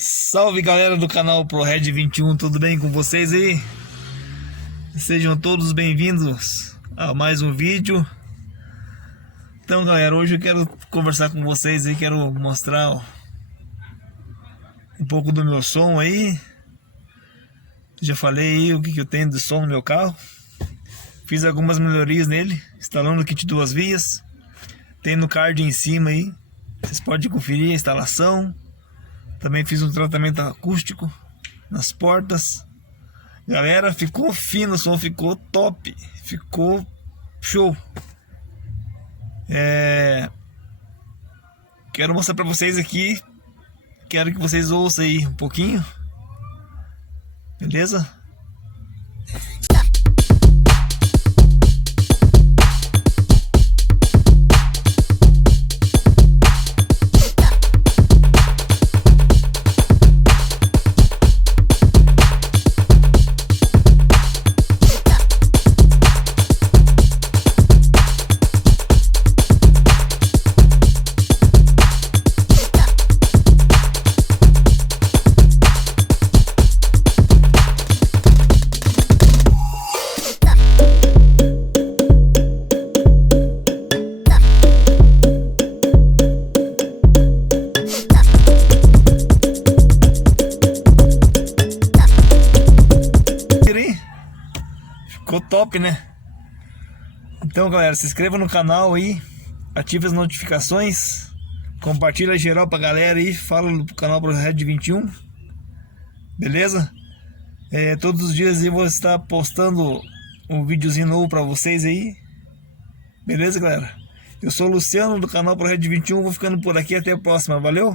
Salve galera do canal ProRed 21, tudo bem com vocês aí? Sejam todos bem-vindos a mais um vídeo. Então galera, hoje eu quero conversar com vocês aí, quero mostrar um pouco do meu som aí. Já falei aí o que eu tenho de som no meu carro. Fiz algumas melhorias nele, instalando o kit 2 vias. Tem no card em cima aí, vocês podem conferir a instalação. Também fiz um tratamento acústico nas portas. Galera, ficou fino o som, ficou top, ficou show. Quero mostrar pra vocês aqui. Quero que vocês ouçam aí um pouquinho. Beleza? Ficou top, né? Então galera, se inscreva no canal aí, ative as notificações, compartilha geral pra galera aí, fala no canal ProRed 21, beleza? Todos os dias eu vou estar postando um videozinho novo pra vocês aí, beleza galera? Eu sou o Luciano do canal ProRed 21, vou ficando por aqui, até a próxima, valeu?